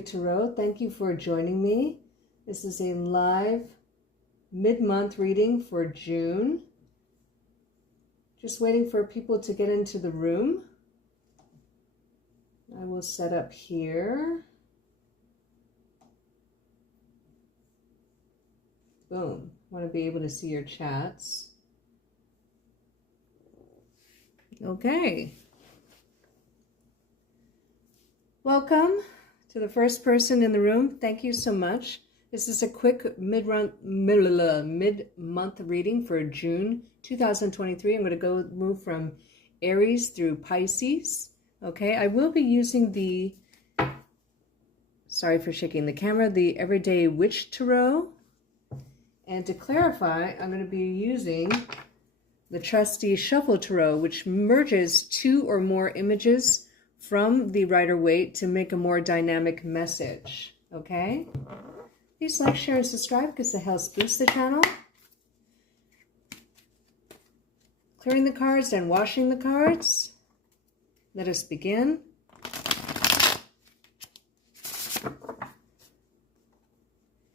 Tarot, thank you for joining me. This is a live mid-month reading for June. Just waiting for people to get into the room. I will set up here. Boom. I want to be able to see your chats. Okay. Welcome to the first person in the room. Thank you so much. This is a quick mid-month reading for June 2023. I'm going to move from Aries through Pisces. Okay, I will be using the, sorry for shaking the camera, the Everyday Witch Tarot. And to clarify, I'm going to be using the Trusty Shuffle Tarot, which merges two or more images from the Rider-Waite to make a more dynamic message. Okay? Please like, share, and subscribe because it helps boost the channel. Clearing the cards and washing the cards. Let us begin.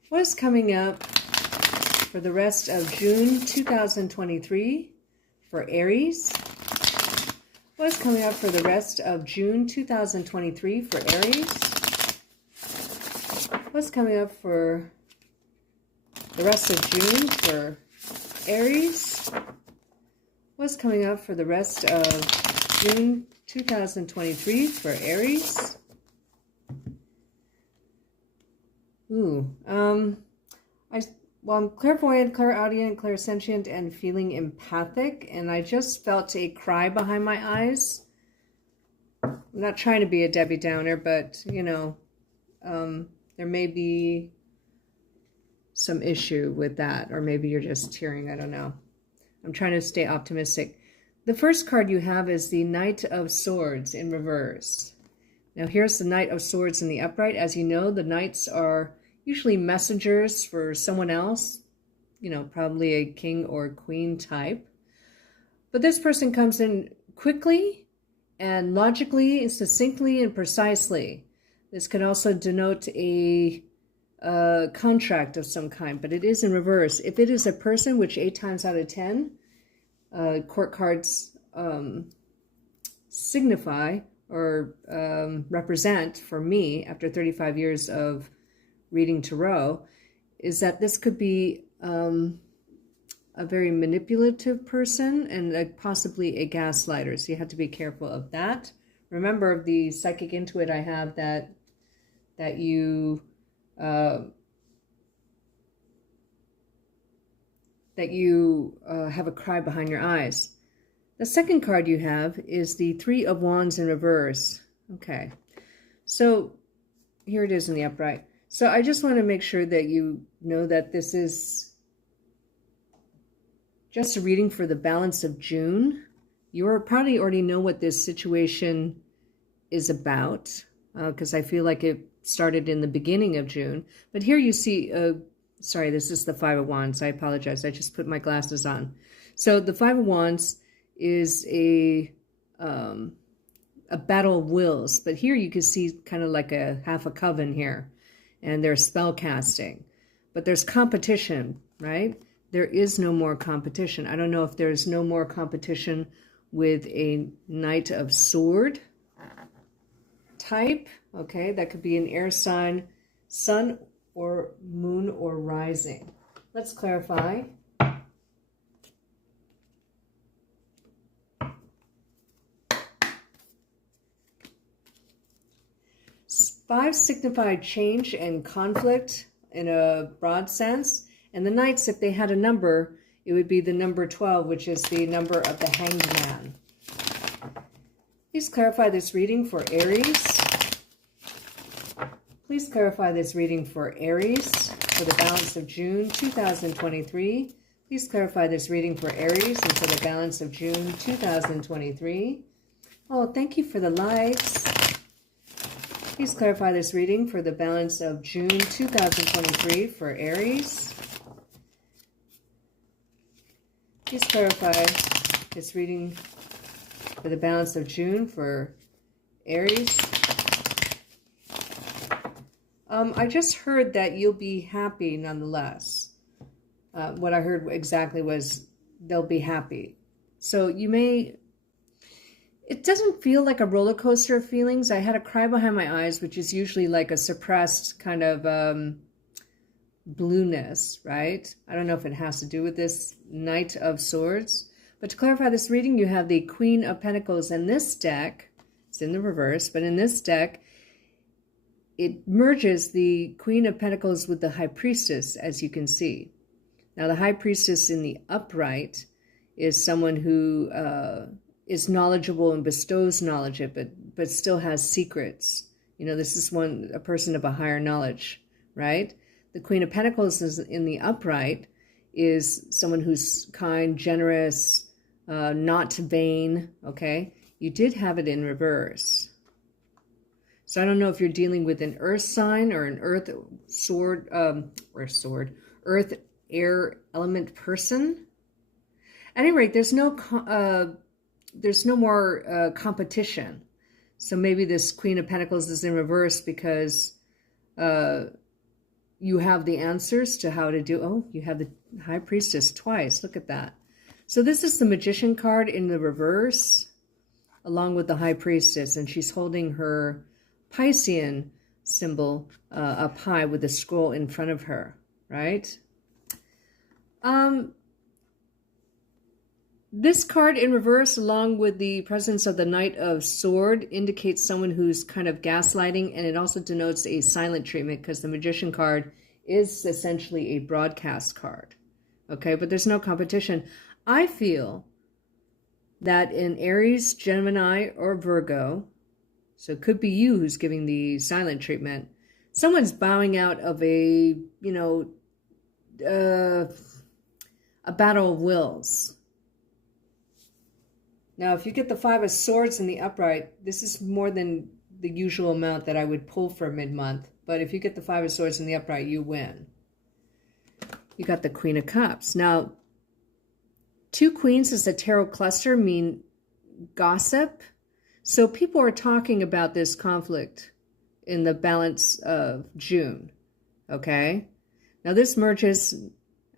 What is coming up for the rest of June 2023 for Aries? What is coming up for the rest of June 2023 for Aries? What's coming up for the rest of June for Aries? What's coming up for the rest of June 2023 for Aries? I'm clairvoyant, clairaudient, clairsentient, and feeling empathic, and I just felt a cry behind my eyes. I'm not trying to be a Debbie Downer, but, you know, there may be some issue with that, or maybe you're just tearing, I don't know. I'm trying to stay optimistic. The first card you have is the Knight of Swords in reverse. Now here's the Knight of Swords in the upright. As you know, the Knights are usually messengers for someone else, you know, probably a king or queen type. But this person comes in quickly and logically, succinctly, and precisely. This can also denote a contract of some kind, but it is in reverse. If it is a person, which 8 times out of 10, court cards signify or represent for me after 35 years of reading tarot, is that this could be a very manipulative person and possibly a gaslighter. So you have to be careful of that. Remember the psychic intuit I have that you have a cry behind your eyes. The second card you have is the Three of Wands in reverse. Okay, so here it is in the upright. So I just want to make sure that you know that this is just a reading for the balance of June. You probably already know what this situation is about, because I feel like it started in the beginning of June. But here you see, sorry, this is the Five of Wands. I apologize. I just put my glasses on. So the Five of Wands is a battle of wills. But here you can see kind of like a half a coven here. And there's spell casting, but there's competition, right? There is no more competition. I don't know if there's no more competition with a Knight of Sword type. Okay, that could be an air sign, sun or moon or rising. Let's clarify. Five signified change and conflict in a broad sense. And the Knights, if they had a number, it would be the number 12, which is the number of the Hanged Man. Please clarify this reading for Aries. Please clarify this reading for Aries for the balance of June 2023. Please clarify this reading for Aries and for the balance of June 2023. Oh, thank you for the likes. Please clarify this reading for the balance of June 2023 for Aries. Please clarify this reading for the balance of June for Aries. I just heard that you'll be happy nonetheless. What I heard exactly was they'll be happy. So you may, it doesn't feel like a roller coaster of feelings. I had a cry behind my eyes, which is usually like a suppressed kind of blueness, right? I don't know if it has to do with this Knight of Swords. But to clarify this reading, you have the Queen of Pentacles in this deck. It's in the reverse, but in this deck, it merges the Queen of Pentacles with the High Priestess, as you can see. Now, the High Priestess in the upright is someone who is knowledgeable and bestows knowledge, but still has secrets. You know, this is a person of a higher knowledge, right? The Queen of Pentacles is in the upright is someone who's kind, generous, not vain, okay? You did have it in reverse. So I don't know if you're dealing with an earth sign or an earth air element person. At any rate, there's no more competition. So maybe this Queen of Pentacles is in reverse because you have the answers to how to do. Oh, you have the High Priestess twice. Look at that. So this is the Magician card in the reverse, along with the High Priestess, and she's holding her Piscean symbol up high with a scroll in front of her, right? This card in reverse, along with the presence of the Knight of Sword, indicates someone who's kind of gaslighting, and it also denotes a silent treatment because the Magician card is essentially a broadcast card. Okay, but there's no competition. I feel that in Aries, Gemini, or Virgo, so it could be you who's giving the silent treatment, someone's bowing out of a battle of wills. Now, if you get the Five of Swords in the upright, this is more than the usual amount that I would pull for mid-month. But if you get the Five of Swords in the upright, you win. You got the Queen of Cups. Now, two queens as a tarot cluster mean gossip. So people are talking about this conflict in the balance of June. Okay? Now, this merges,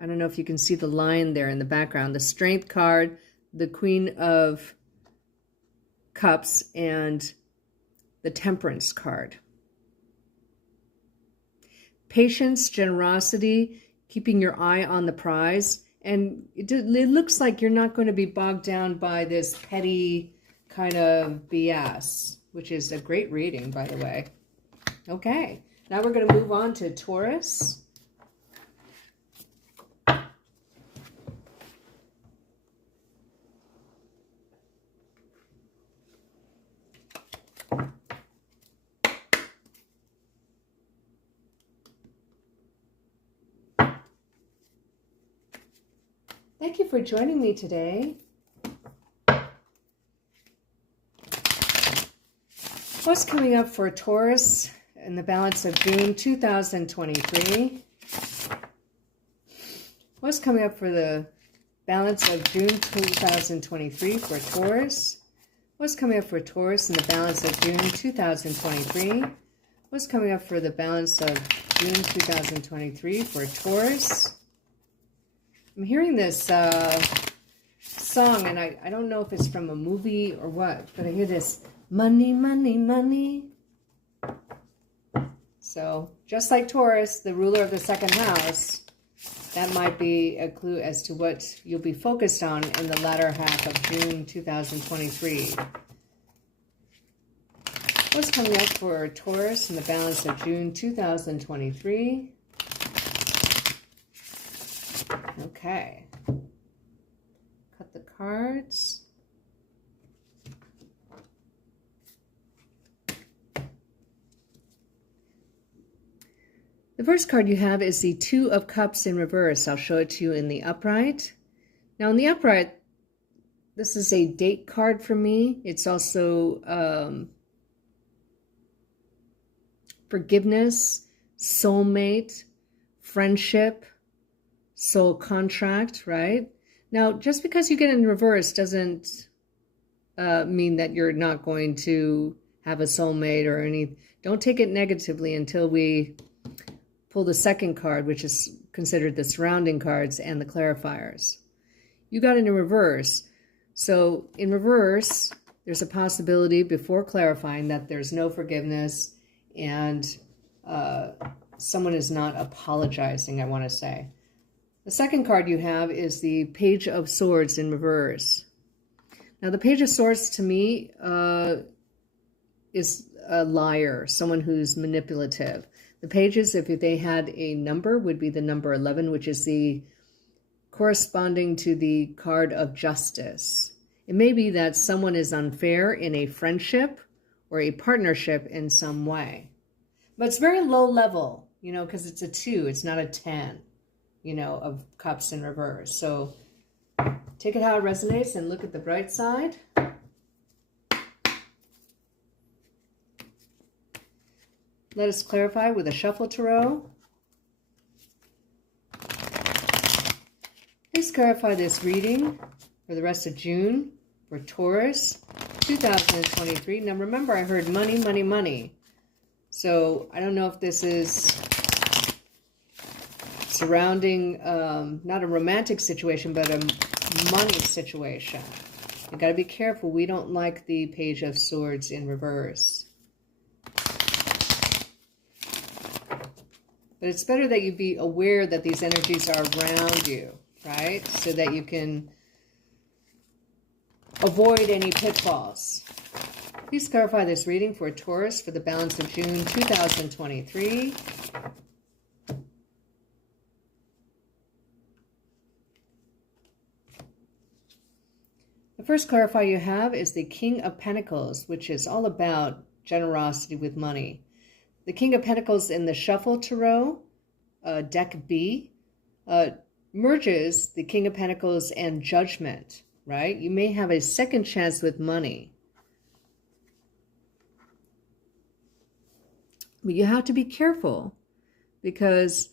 I don't know if you can see the line there in the background, the Strength card, the Queen of Cups, and the Temperance card. Patience, generosity, keeping your eye on the prize. And it looks like you're not going to be bogged down by this petty kind of BS, which is a great reading, by the way. Okay, now we're going to move on to Taurus. Thank you for joining me today. What's coming up for Taurus in the balance of June 2023? What's coming up for the balance of June 2023 for Taurus? What's coming up for Taurus in the balance of June 2023? What's coming up for the balance of June 2023 for Taurus? I'm hearing this song, and I don't know if it's from a movie or what, but I hear this, money, money, money. So, just like Taurus, the ruler of the second house, that might be a clue as to what you'll be focused on in the latter half of June 2023. What's coming up for Taurus in the balance of June 2023? Okay. Cut the cards. The first card you have is the Two of Cups in reverse. I'll show it to you in the upright. Now in the upright, this is a date card for me. It's also forgiveness, soulmate, friendship, soul contract, right? Now, just because you get it in reverse doesn't mean that you're not going to have a soulmate or any. Don't take it negatively until we pull the second card, which is considered the surrounding cards and the clarifiers. You got it in reverse. So in reverse, there's a possibility before clarifying that there's no forgiveness and someone is not apologizing, I want to say. The second card you have is the Page of Swords in reverse. Now, the Page of Swords to me is a liar, someone who's manipulative. The pages, if they had a number, would be the number 11, which is the corresponding to the card of justice. It may be that someone is unfair in a friendship or a partnership in some way. But it's very low level, you know, because it's a 2, it's not a 10, you know, of cups in reverse. So take it how it resonates and look at the bright side. Let us clarify with a shuffle tarot. Please clarify this reading for the rest of June for Taurus 2023. Now remember, I heard money, money, money. So I don't know if this is surrounding not a romantic situation, but a money situation. You got to be careful. We don't like the Page of Swords in reverse. But it's better that you be aware that these energies are around you, right? So that you can avoid any pitfalls. Please clarify this reading for Taurus for the balance of June 2023. The first clarifier you have is the King of Pentacles, which is all about generosity with money. The King of Pentacles in the Shuffle Tarot, deck B, merges the King of Pentacles and Judgment, right? You may have a second chance with money. But you have to be careful because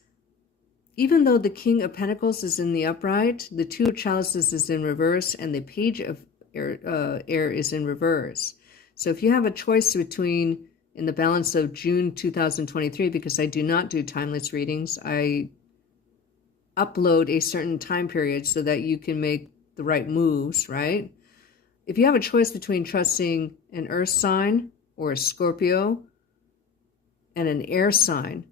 even though the King of Pentacles is in the upright, the Two of Chalices is in reverse and the Page of Air is in reverse. So if you have a choice between in the balance of June 2023, because I do not do timeless readings, I upload a certain time period so that you can make the right moves, right? If you have a choice between trusting an earth sign or a Scorpio and an air sign,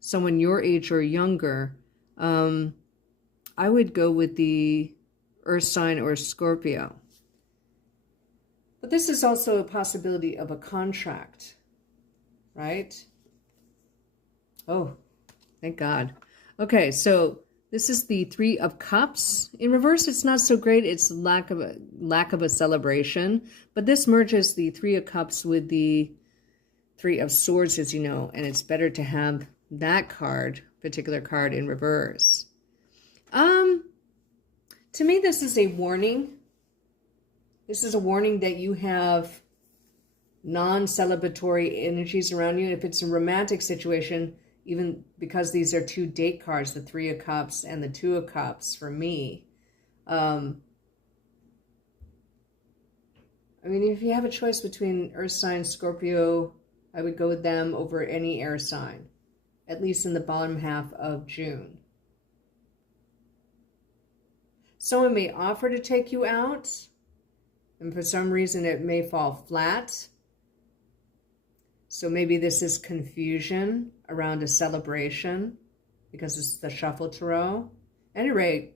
someone your age or younger, I would go with the earth sign or Scorpio. But this is also a possibility of a contract, right? Oh, thank God. Okay, so this is the Three of Cups. In reverse, it's not so great. It's lack of a celebration. But this merges the Three of Cups with the Three of Swords, as you know, and it's better to have that particular card in reverse. To me, this is a warning. This is a warning that you have non-celebratory energies around you. If it's a romantic situation, even because these are two date cards, the Three of Cups and the Two of Cups for me. I mean, if you have a choice between earth sign, Scorpio, I would go with them over any air sign, at least in the bottom half of June. Someone may offer to take you out, and for some reason it may fall flat. So maybe this is confusion around a celebration because it's the Shuffle Tarot. At any rate,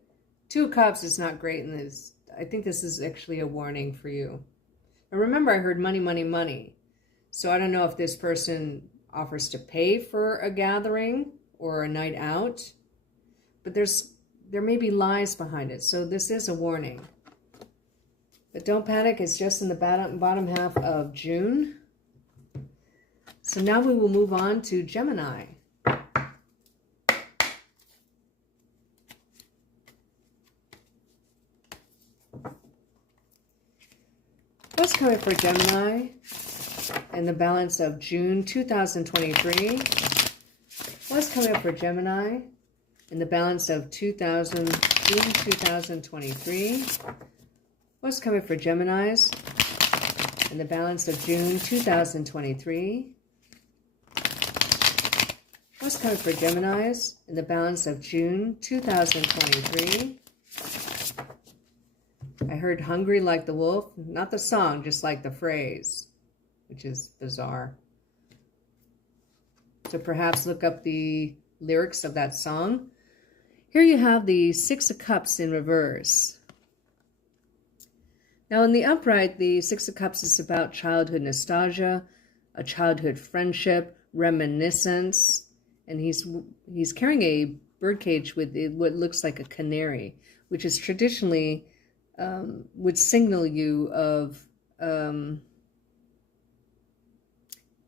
Two of Cups is not great in this. I think this is actually a warning for you. Now remember, I heard money, money, money. So I don't know if this person offers to pay for a gathering or a night out, but there may be lies behind it. So this is a warning. But don't panic, it's just in the bottom half of June. So now we will move on to Gemini. What's coming for Gemini in the balance of June 2023? What's coming up for Gemini in the balance of June 2023? What's coming for Geminis in the balance of June 2023? What's coming for Geminis in the balance of June 2023? I heard hungry like the wolf, not the song, just like the phrase, which is bizarre. So perhaps look up the lyrics of that song. Here you have the Six of Cups in reverse. Now in the upright, the Six of Cups is about childhood nostalgia, a childhood friendship, reminiscence, and he's carrying a birdcage with what looks like a canary, which is traditionally would signal you of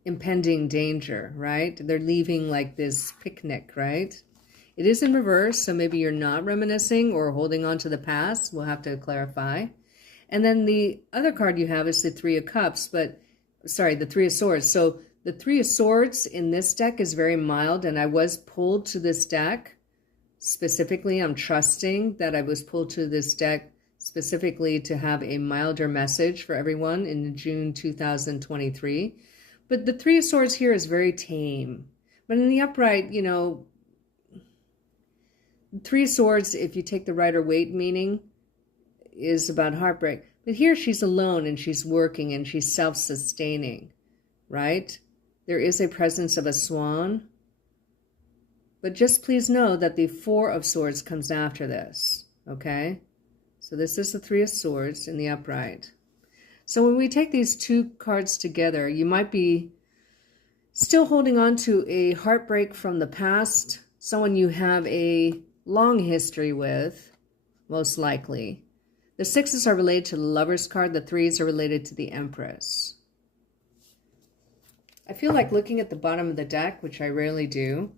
impending danger, right? They're leaving like this picnic, right? It is in reverse, so maybe you're not reminiscing or holding on to the past. We'll have to clarify. And then the other card you have is the Three of Cups, the Three of Swords. So the Three of Swords in this deck is very mild, and I was pulled to this deck. Specifically, I'm trusting that I was pulled to this deck specifically to have a milder message for everyone in June 2023. But the Three of Swords here is very tame. But in the upright, you know, Three of Swords, if you take the Rider-Waite meaning, is about heartbreak. But here she's alone and she's working and she's self-sustaining, right? There is a presence of a swan. But just please know that the Four of Swords comes after this, okay? So this is the Three of Swords in the upright. So when we take these two cards together, you might be still holding on to a heartbreak from the past, someone you have a long history with, most likely. The sixes are related to the Lover's card. The threes are related to the Empress. I feel like looking at the bottom of the deck, which I rarely do,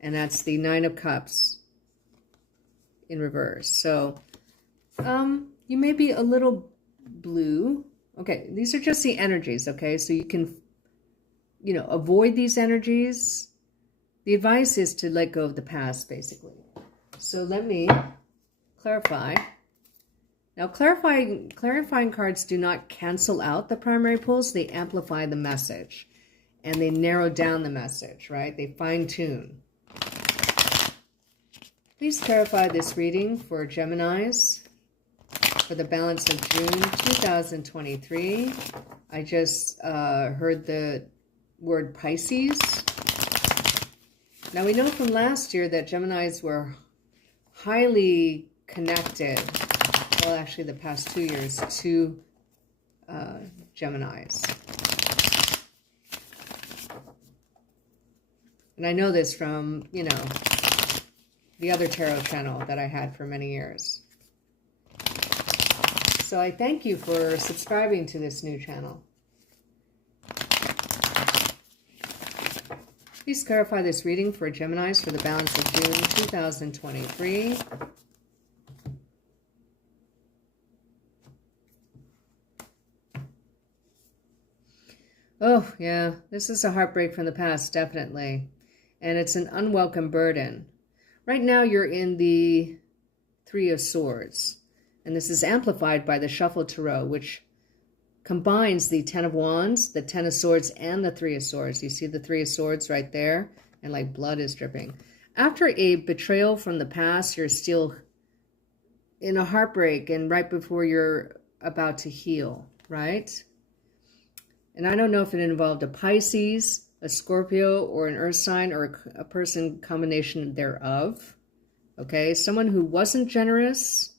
and that's the Nine of Cups in reverse. So you may be a little blue. Okay, these are just the energies, okay? So you can, you know, avoid these energies. The advice is to let go of the past, basically. So let me clarify. Now, clarifying cards do not cancel out the primary pulls. They amplify the message, and they narrow down the message, right? They fine-tune. Please clarify this reading for Geminis for the balance of June 2023. I just heard the word Pisces. Now, we know from last year that Geminis were highly connected, well, actually the past 2 years, to Geminis. And I know this from, you know, the other tarot channel that I had for many years. So I thank you for subscribing to this new channel. Please clarify this reading for Geminis for the balance of June 2023. Oh, yeah, this is a heartbreak from the past, definitely. And it's an unwelcome burden. Right now, you're in the Three of Swords. And this is amplified by the Shuffle Tarot, which combines the Ten of Wands, the Ten of Swords, and the Three of Swords. You see the Three of Swords right there? And like blood is dripping. After a betrayal from the past, you're still in a heartbreak and right before you're about to heal, right? And I don't know if it involved a Pisces, a Scorpio, or an Earth sign, or a person combination thereof. Okay, someone who wasn't generous,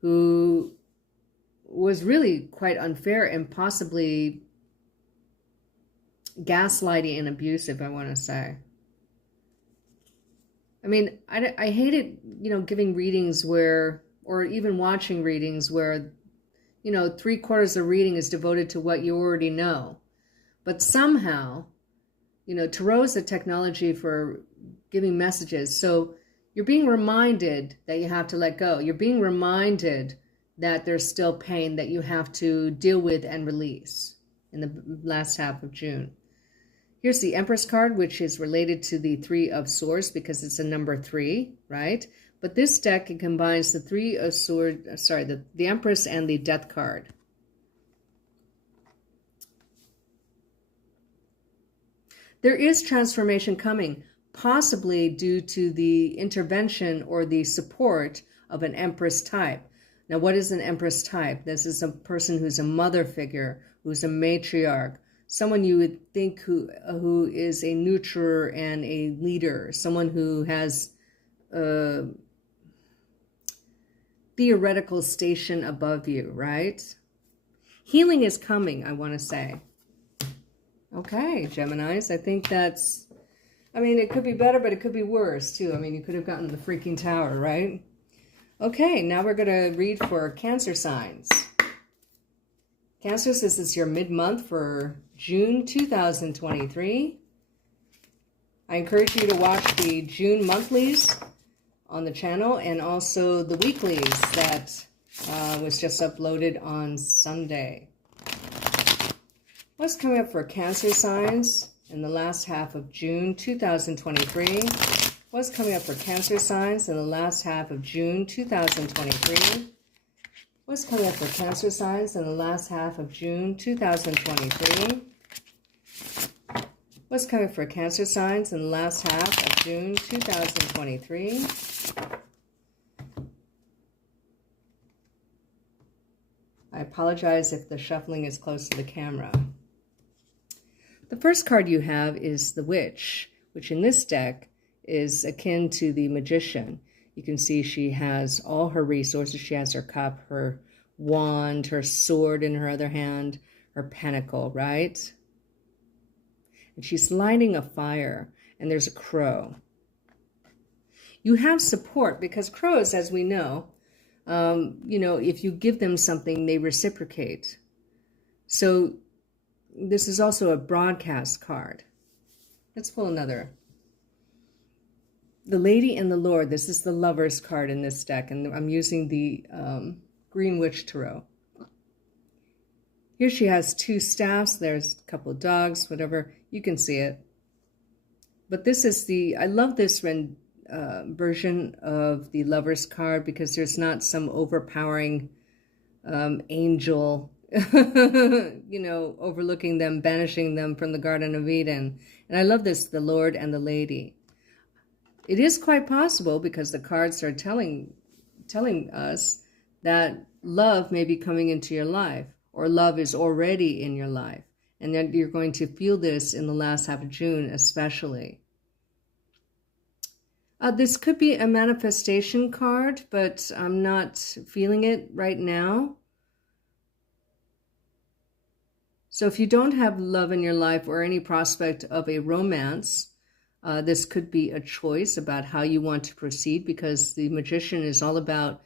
who was really quite unfair and possibly gaslighting and abusive, I want to say. I mean, I hated, you know, giving readings where, or even watching readings where, you know, 3/4 of reading is devoted to what you already know. But somehow, you know, tarot is a technology for giving messages. So you're being reminded that you have to let go. You're being reminded that there's still pain that you have to deal with and release in the last half of June. Here's the Empress card, which is related to the Three of Swords because it's a number 3, right? But this deck, it combines the Three of Swords, the Empress and the Death card. There is transformation coming, possibly due to the intervention or the support of an Empress type. Now, what is an Empress type? This is a person who's a mother figure, who's a matriarch, someone you would think who is a nurturer and a leader, someone who has a theoretical station above you, right? Healing is coming, I want to say. Okay, Geminis, I think that's, I mean, it could be better, but it could be worse, too. I mean, you could have gotten the freaking Tower, right? Okay, now we're going to read for Cancer signs. Cancers, this is your mid-month for June 2023. I encourage you to watch the June monthlies on the channel and also the weeklies that was just uploaded on Sunday. What's coming up for Cancer signs in the last half of June 2023? What's coming up for Cancer signs in the last half of June 2023? What's coming up for Cancer signs in the last half of June 2023? What's coming for Cancer signs in the last half of June 2023? I apologize if the shuffling is close to the camera. The first card you have is the Witch, which in this deck is akin to the Magician. You can see she has all her resources. She has her cup, her wand, her sword in her other hand, her pentacle, right? And she's lighting a fire, and there's a crow. You have support because crows, as we know, if you give them something, they reciprocate. So this is also a broadcast card. Let's pull another. The Lady and the Lord. This is the Lover's card in this deck, and I'm using the Green Witch Tarot. Here she has two staffs. There's a couple of dogs, whatever. You can see it. But this is I love this version of the Lover's card because there's not some overpowering angel, overlooking them, banishing them from the Garden of Eden. And I love this, the Lord and the Lady. It is quite possible, because the cards are telling us that love may be coming into your life, or love is already in your life. And then you're going to feel this in the last half of June, especially. This could be a manifestation card, but I'm not feeling it right now. So if you don't have love in your life or any prospect of a romance, this could be a choice about how you want to proceed, because the Magician is all about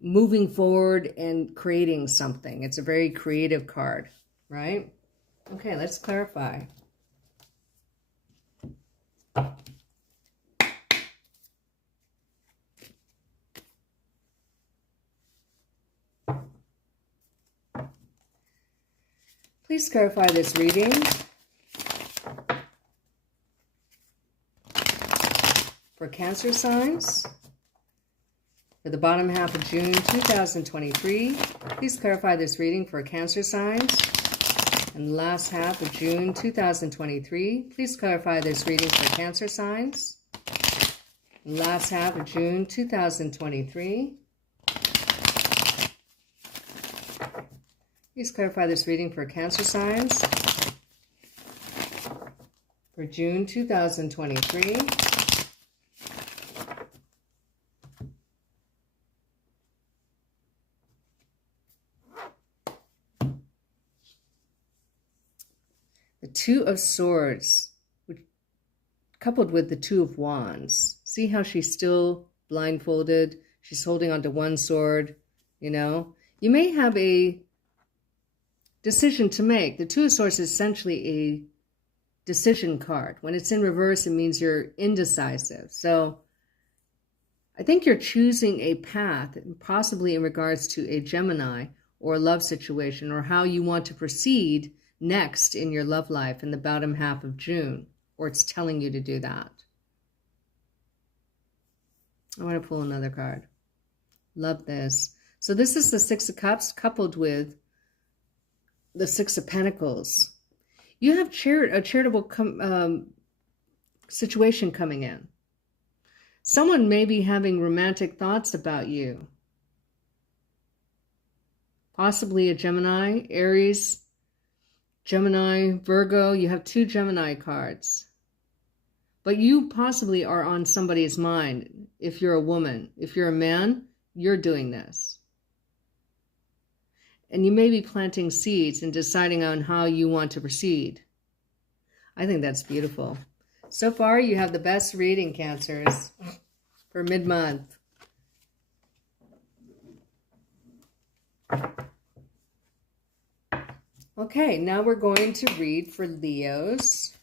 moving forward and creating something. It's a very creative card, right? Okay, let's clarify. Please clarify this reading for Cancer signs for the bottom half of June 2023. Please clarify this reading for Cancer signs in the last half of June 2023. Please clarify this reading for Cancer signs in the last half of June 2023. Please clarify this reading for Cancer signs for June 2023. The Two of Swords, coupled with the Two of Wands. See how she's still blindfolded? She's holding onto one sword, You may have a decision to make. The Two of Swords is essentially a decision card. When it's in reverse, it means you're indecisive. So I think you're choosing a path, possibly in regards to a Gemini or a love situation, or how you want to proceed next in your love life in the bottom half of June, or it's telling you to do that. I want to pull another card. Love this. So this is the Six of Cups coupled with the Six of Pentacles. You have a charitable situation coming in. Someone may be having romantic thoughts about you. Possibly a Gemini, Aries, Gemini, Virgo. You have 2 Gemini cards. But you possibly are on somebody's mind if you're a woman. If you're a man, you're doing this. And you may be planting seeds and deciding on how you want to proceed. I think that's beautiful. So far, you have the best reading, Cancers, for mid-month. Okay, now we're going to read for Leos.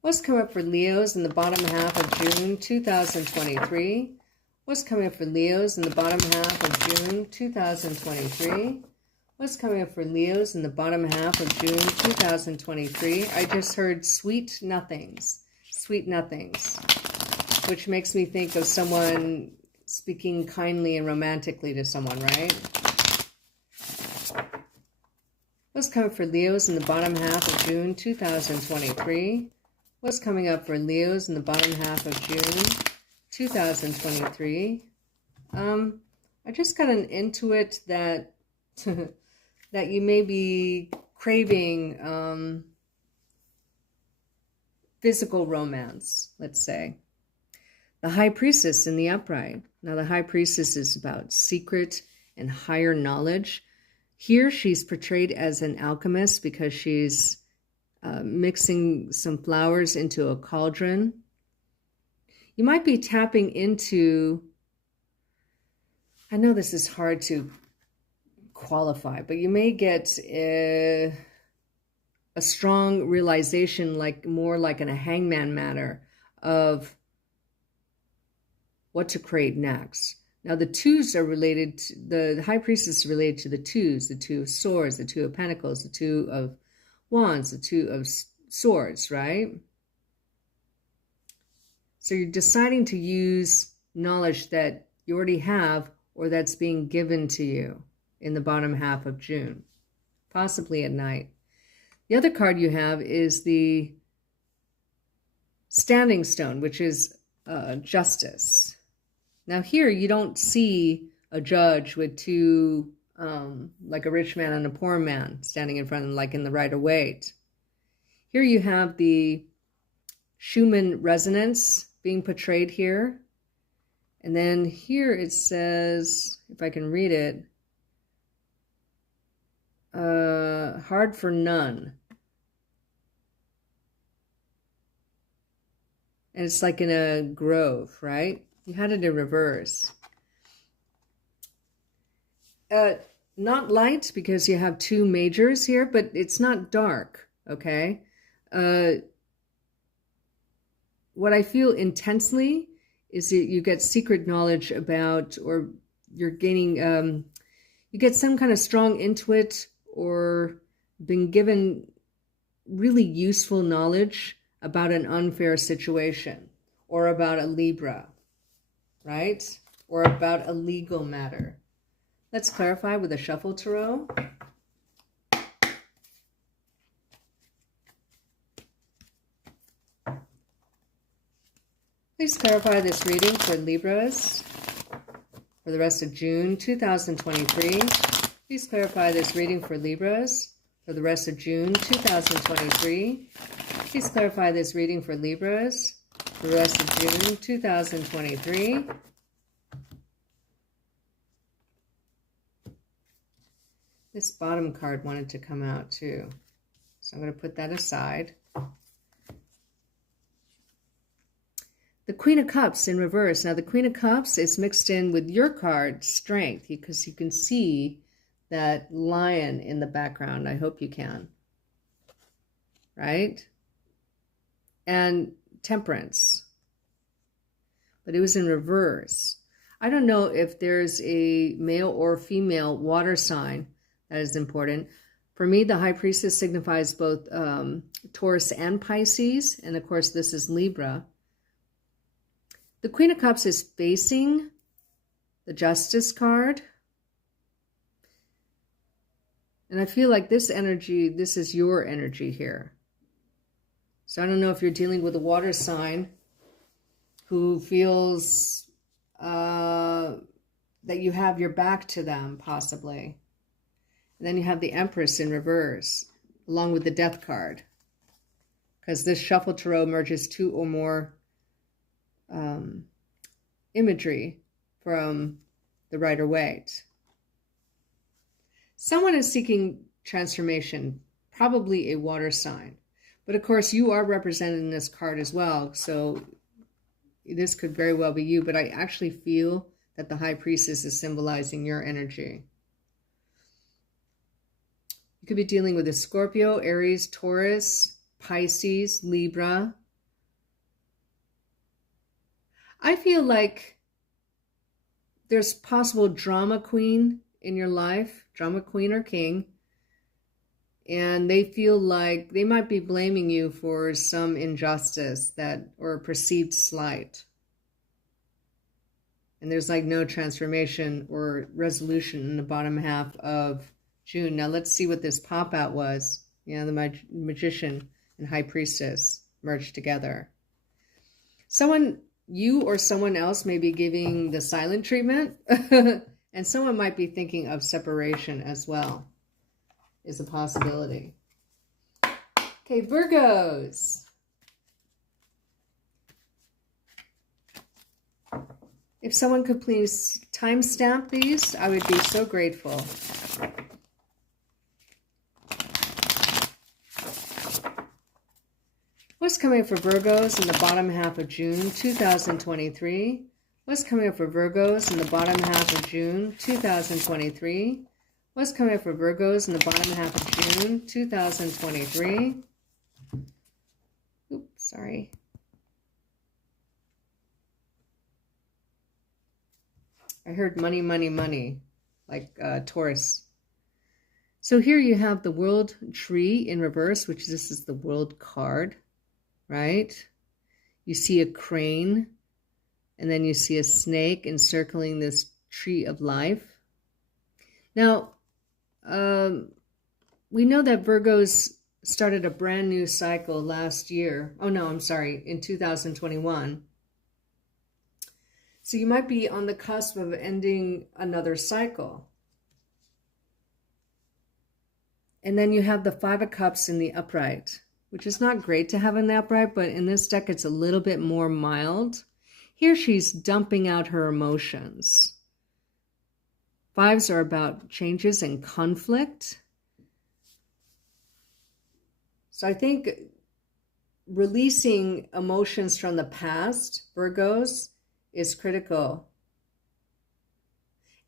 What's coming up for Leos in the bottom half of June 2023? What's coming up for Leos in the bottom half of June 2023? What's coming up for Leos in the bottom half of June 2023? I just heard sweet nothings, which makes me think of someone speaking kindly and romantically to someone, right? What's coming for Leos in the bottom half of June 2023? What's coming up for Leos in the bottom half of June 2023? I just got an intuit that that you may be craving physical romance, let's say. The High Priestess in the upright. Now the High Priestess is about secret and higher knowledge. Here she's portrayed as an alchemist because she's mixing some flowers into a cauldron. You might be tapping into, I know this is hard to qualify, but you may get a strong realization, like more like in a hangman manner, of what to create next. Now the twos are related to, the High Priestess is related to the twos, the 2 of swords, the 2 of pentacles, the 2 of wands, the 2 of swords, right? So you're deciding to use knowledge that you already have or that's being given to you in the bottom half of June, possibly at night. The other card you have is the Standing Stone, which is justice. Now here you don't see a judge with 2, like a rich man and a poor man standing in front of them, like in the Rider-Waite. Here you have the Schumann resonance being portrayed here. And then here it says, if I can read it, hard for none. And it's like in a grove, right? You had it in reverse. Not light because you have 2 majors here, but it's not dark, okay? What I feel intensely is that you get secret knowledge about, or you're gaining, you get some kind of strong intuit or been given really useful knowledge about an unfair situation or about a Libra, right? Or about a legal matter. Let's clarify with a shuffle tarot. Please clarify this reading for Libras for the rest of June 2023. Please clarify this reading for Libras for the rest of June 2023. Please clarify this reading for Libras for the rest of June 2023. This bottom card wanted to come out too, so I'm going to put that aside. The Queen of Cups in reverse. Now the Queen of Cups is mixed in with your card, Strength, because you can see that lion in the background. I hope you can. Right? And Temperance. But it was in reverse. I don't know if there's a male or female water sign that is important. For me, the High Priestess signifies both Taurus and Pisces. And of course, this is Libra. The Queen of Cups is facing the Justice card. And I feel like this energy, this is your energy here. So I don't know if you're dealing with a water sign who feels that you have your back to them, possibly. And then you have the Empress in reverse, along with the Death card. Because this Shuffle Tarot merges two or more imagery from the Rider-Waite. Someone is seeking transformation, probably a water sign. But of course, you are represented in this card as well. So this could very well be you. But I actually feel that the High Priestess is symbolizing your energy. You could be dealing with a Scorpio, Aries, Taurus, Pisces, Libra. I feel like there's possible drama queen in your life, drama queen or king, and they feel like they might be blaming you for some injustice that or a perceived slight. And there's like no transformation or resolution in the bottom half of June. Now let's see what this pop out was. You know, the Magician and High Priestess merged together. Someone, you or someone else may be giving the silent treatment. And someone might be thinking of separation as well. Is a possibility. Okay, Virgos. If someone could please timestamp these, I would be so grateful. What's coming up for Virgos in the bottom half of June 2023? What's coming up for Virgos in the bottom half of June 2023? What's coming up for Virgos in the bottom half of June 2023? Oops, sorry. I heard money, money, money, like Taurus. So here you have the World Tree in reverse, which this is the World card, right? You see a crane, and then you see a snake encircling this tree of life. Now, we know that Virgos started a brand new cycle last year. Oh no, I'm sorry, in 2021. So you might be on the cusp of ending another cycle. And then you have the Five of Cups in the upright, which is not great to have in the upright, but in this deck it's a little bit more mild. Here she's dumping out her emotions. Fives are about changes and conflict. So I think releasing emotions from the past, Virgos, is critical.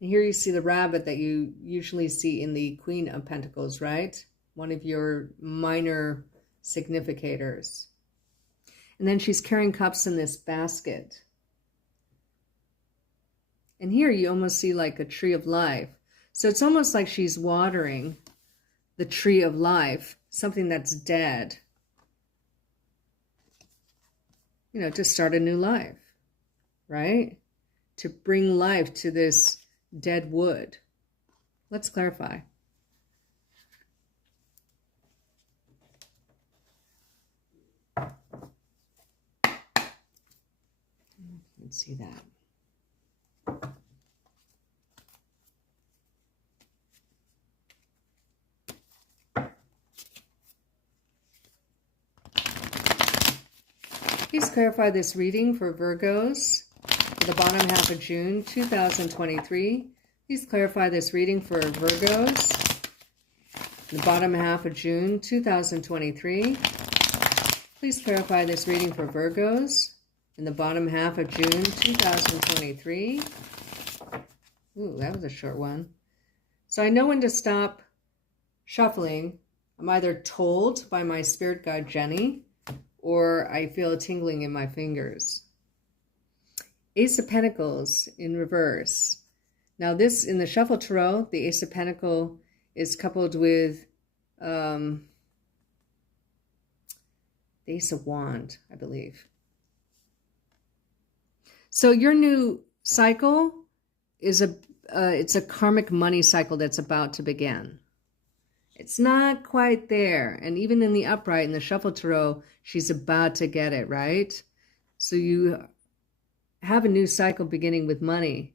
And here you see the rabbit that you usually see in the Queen of Pentacles, right? One of your minor significators. And then she's carrying cups in this basket. And here you almost see like a tree of life. So it's almost like she's watering the tree of life, something that's dead, you know, to start a new life, right? To bring life to this dead wood. Let's clarify. Let's see that. Please clarify this reading for Virgos for the bottom half of June 2023. Please clarify this reading for Virgos in the bottom half of June 2023. Please clarify this reading for Virgos in the bottom half of June 2023. Ooh, that was a short one. So I know when to stop shuffling. I'm either told by my spirit guide Jenny, or I feel a tingling in my fingers. Ace of Pentacles in reverse. Now this, in the Shuffle Tarot, the Ace of Pentacles is coupled with the Ace of Wand, I believe. So your new cycle is it's a karmic money cycle that's about to begin. It's not quite there. And even in the upright, in the shuffle tarot, she's about to get it, right? So you have a new cycle beginning with money.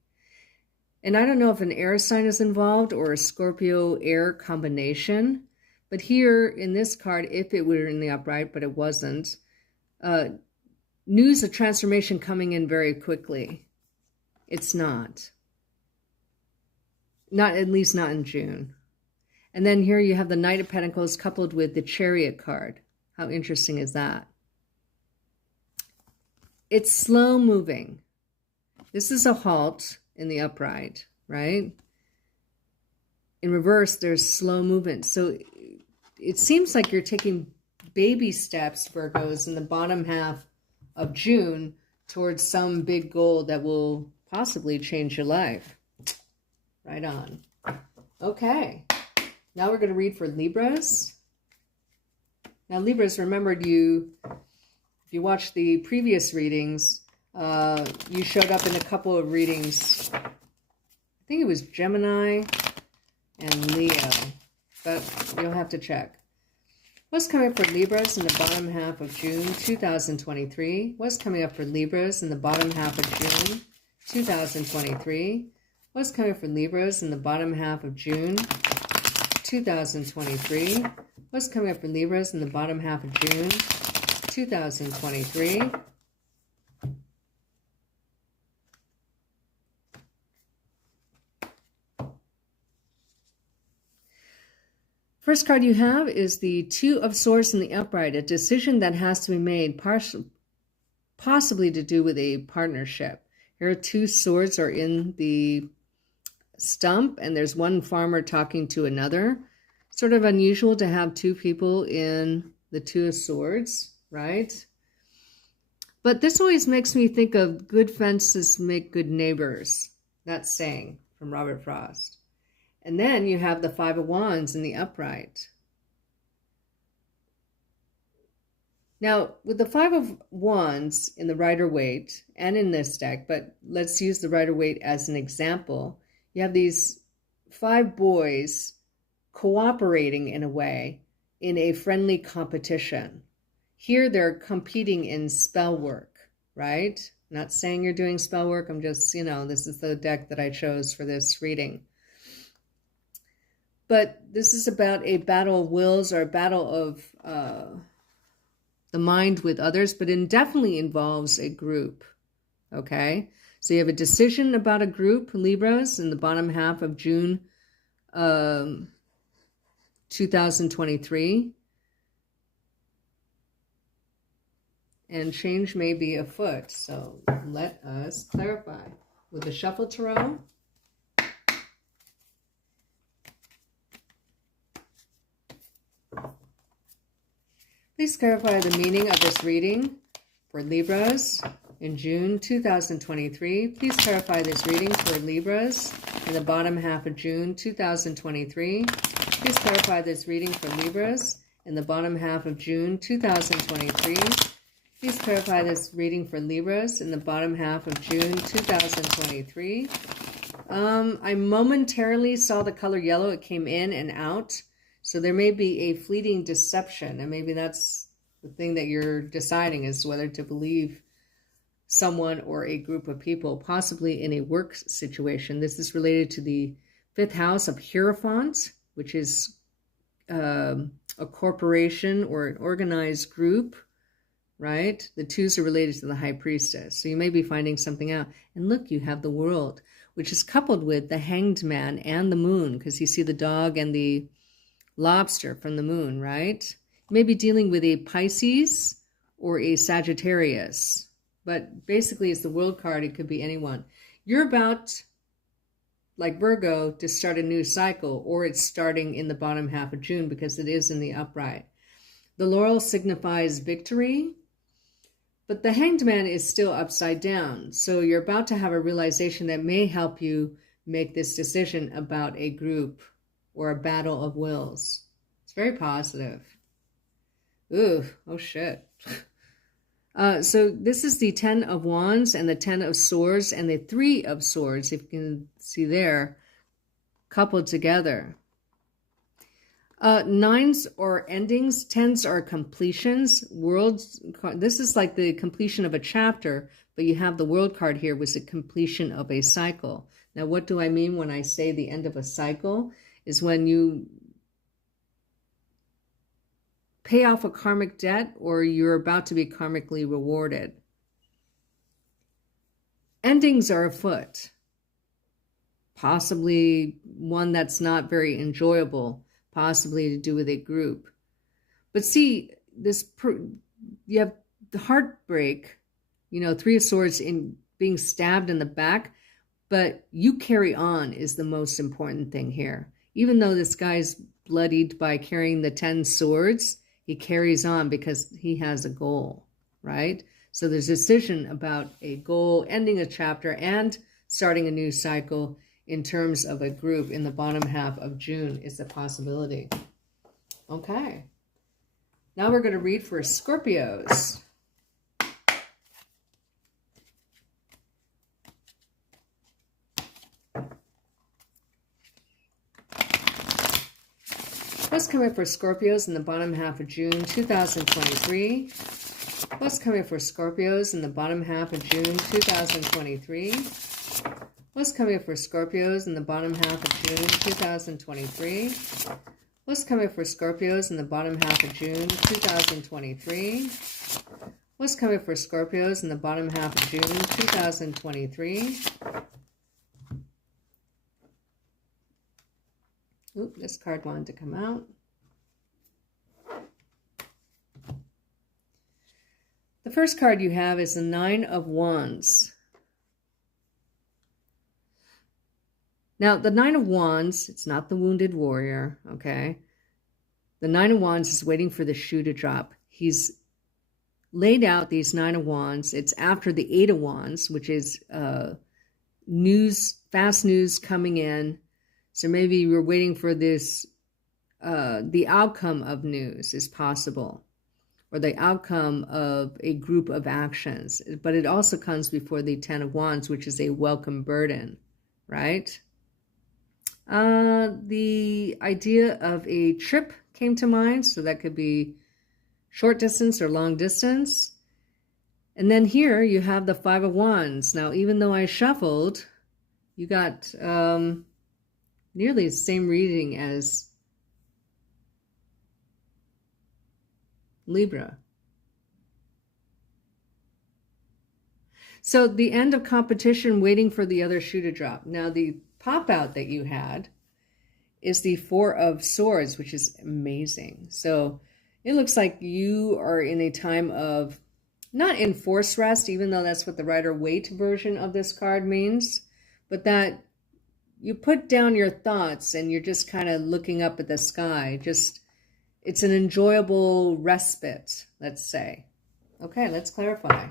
And I don't know if an air sign is involved or a Scorpio air combination. But here in this card, if it were in the upright, but it wasn't, news of transformation coming in very quickly. It's not. Not, at least not in June. And then here you have the Knight of Pentacles coupled with the Chariot card. How interesting is that? It's slow moving. This is a halt in the upright, right? In reverse, there's slow movement. So it seems like you're taking baby steps, Virgos, in the bottom half of June towards some big goal that will possibly change your life. Right on. Okay. Now we're going to read for Libras. Now, Libras, remembered you, if you watched the previous readings, you showed up in a couple of readings. I think it was Gemini and Leo, but you'll have to check. What's coming up for Libras in the bottom half of June 2023? What's coming up for Libras in the bottom half of June 2023? What's coming for Libras in the bottom half of June 2023? What's coming up for Libras in the bottom half of June 2023? First card you have is the Two of Swords in the upright, a decision that has to be made, possibly to do with a partnership. Here, two swords are in the stump, and there's one farmer talking to another. Sort of unusual to have two people in the Two of Swords, right? But this always makes me think of good fences make good neighbors. That saying from Robert Frost. And then you have the Five of Wands in the upright. Now, with the Five of Wands in the Rider-Waite and in this deck, but let's use the Rider-Waite as an example, you have these five boys cooperating in a way in a friendly competition. Here they're competing in spell work, right? I'm not saying you're doing spell work. I'm just, this is the deck that I chose for this reading. But this is about a battle of wills or a battle of the mind with others, but it definitely involves a group, okay? So you have a decision about a group, Libras, in the bottom half of June 2023. And change may be afoot. So let us clarify. With the Shuffle Tarot, please clarify the meaning of this reading for Libras in June 2023. Please clarify this reading for Libras in the bottom half of June 2023. Please clarify this reading for Libras in the bottom half of June 2023. Please clarify this reading for Libras in the bottom half of June 2023. I momentarily saw the color yellow. It came in and out. So there may be a fleeting deception, and maybe that's the thing that you're deciding is whether to believe someone or a group of people, possibly in a work situation. This is related to the fifth house of Hierophant, which is a corporation or an organized group, right? The twos are related to the High Priestess. So you may be finding something out. And look, you have the World, which is coupled with the Hanged Man and the Moon, because you see the dog and the lobster from the moon, right? You may be dealing with a Pisces or a Sagittarius, but basically it's the World card. It could be anyone. You're about, like Virgo, to start a new cycle, or it's starting in the bottom half of June because it is in the upright. The laurel signifies victory, but the Hanged Man is still upside down. So you're about to have a realization that may help you make this decision about a group or a battle of wills. It's very positive. Ooh, oh shit. So this is the Ten of Wands and the Ten of Swords and the Three of Swords, if you can see there, coupled together. Nines are endings, tens are completions. Worlds, this is like the completion of a chapter, but you have the world card here was the completion of a cycle. Now, what do I mean when I say the end of a cycle? Is when you pay off a karmic debt or you're about to be karmically rewarded. Endings are afoot. Possibly one that's not very enjoyable, possibly to do with a group. But see, you have the heartbreak, Three of Swords in being stabbed in the back, but you carry on is the most important thing here. Even though this guy's bloodied by carrying the 10 swords, he carries on because he has a goal, right? So there's a decision about a goal, ending a chapter, and starting a new cycle in terms of a group in the bottom half of June is a possibility. Okay. Now we're going to read for Scorpios. What's coming for Scorpios in the bottom half of June 2023? What's coming for Scorpios in the bottom half of June 2023? What's coming for Scorpios in the bottom half of June 2023? What's coming for Scorpios in the bottom half of June 2023? What's coming for Scorpios in the bottom half of June 2023? Oop, this card wanted to come out. The first card you have is the Nine of Wands. Now, the Nine of Wands, it's not the wounded warrior, okay? The Nine of Wands is waiting for the shoe to drop. He's laid out these Nine of Wands. It's after the Eight of Wands, which is news, fast news coming in. So maybe you're waiting for this, the outcome of news is possible, or the outcome of a group of actions. But it also comes before the Ten of Wands, which is a welcome burden, right? The idea of a trip came to mind, so that could be short distance or long distance. And then here you have the Five of Wands. Now, even though I shuffled, you got nearly the same reading as Libra. So the end of competition, waiting for the other shoe to drop. Now the pop out that you had is the Four of Swords, which is amazing. So it looks like you are in a time of not enforced rest, even though that's what the Rider-Waite version of this card means, but that you put down your thoughts and you're just kind of looking up at the sky. Just, it's an enjoyable respite, let's say. Okay, let's clarify.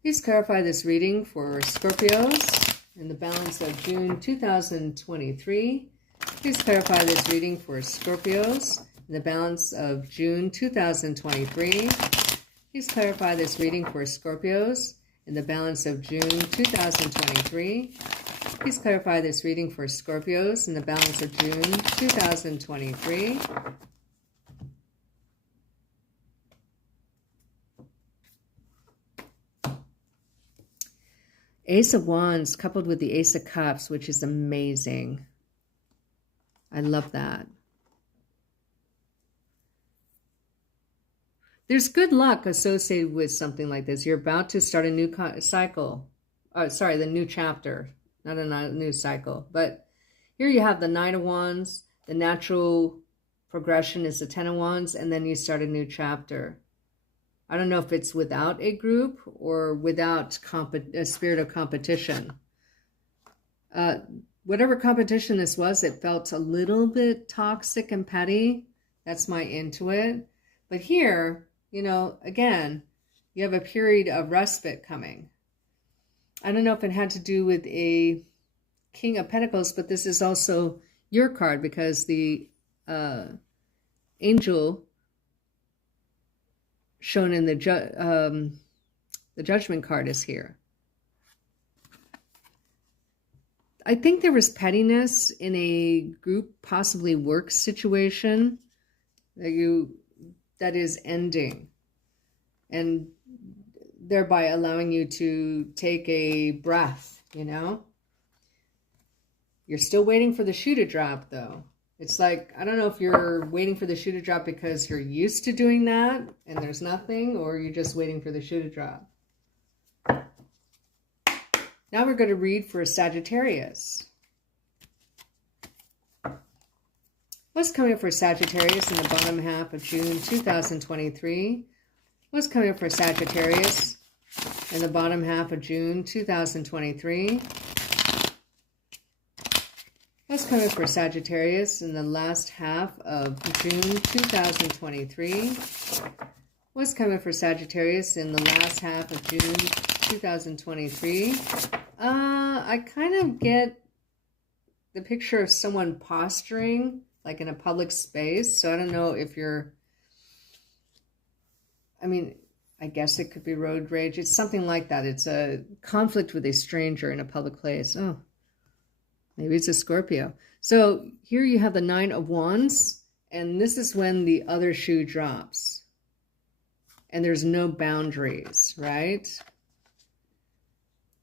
Please clarify this reading for Scorpios in the balance of June 2023. Please clarify this reading for Scorpios in the balance of June 2023. Please clarify this reading for Scorpios in the balance of June 2023. Please clarify this reading for Scorpios in the balance of June 2023. Ace of Wands coupled with the Ace of Cups, which is amazing. I love that. There's good luck associated with something like this. You're about to start a new cycle. Oh, sorry, the new chapter, not a new cycle. But here you have the Nine of Wands. The natural progression is the Ten of Wands, and then you start a new chapter. I don't know if it's without a group or without a spirit of competition. Whatever competition this was, it felt a little bit toxic and petty. That's my intuit. But here, again, you have a period of respite coming. I don't know if it had to do with a King of Pentacles, but this is also your card because the angel shown in the judgment card is here. I think there was pettiness in a group, possibly work situation that is ending, and thereby allowing you to take a breath, you know? You're still waiting for the shoe to drop, though. It's like, I don't know if you're waiting for the shoe to drop because you're used to doing that and there's nothing, or you're just waiting for the shoe to drop. Now we're going to read for Sagittarius. What's coming up for Sagittarius in the bottom half of June 2023? What's coming up for Sagittarius in the bottom half of June 2023? What's coming up for Sagittarius in the last half of June 2023? What's coming for Sagittarius in the last half of June 2023? I kind of get the picture of someone posturing, like in a public space. So I don't know if you're, I mean, I guess it could be road rage. It's something like that. It's a conflict with a stranger in a public place. Oh, maybe it's a Scorpio. So here you have the Nine of Wands, and this is when the other shoe drops. And there's no boundaries, right?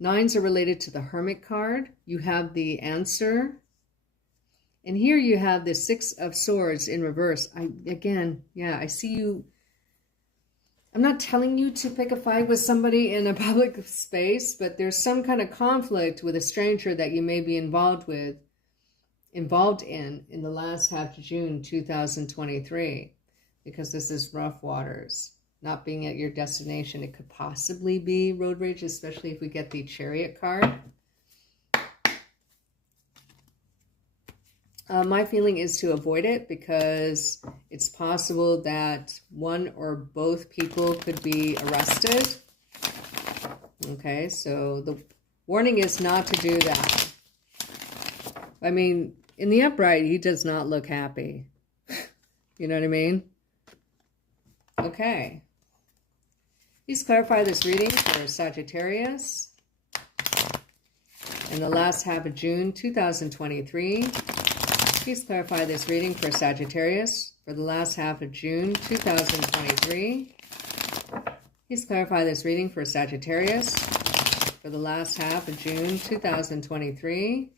Nines are related to the Hermit card. You have the answer. And here you have the Six of Swords in reverse. I see you. I'm not telling you to pick a fight with somebody in a public space, but there's some kind of conflict with a stranger that you may be involved in the last half of June 2023, because this is rough waters. Not being at your destination. It could possibly be road rage, especially if we get the Chariot card. My feeling is to avoid it because it's possible that one or both people could be arrested. Okay, so the warning is not to do that. I mean, in the upright, he does not look happy. You know what I mean? Okay. Please clarify this reading for Sagittarius in the last half of June 2023. Please clarify this reading for Sagittarius for the last half of June 2023. Please clarify this reading for Sagittarius for the last half of June 2023.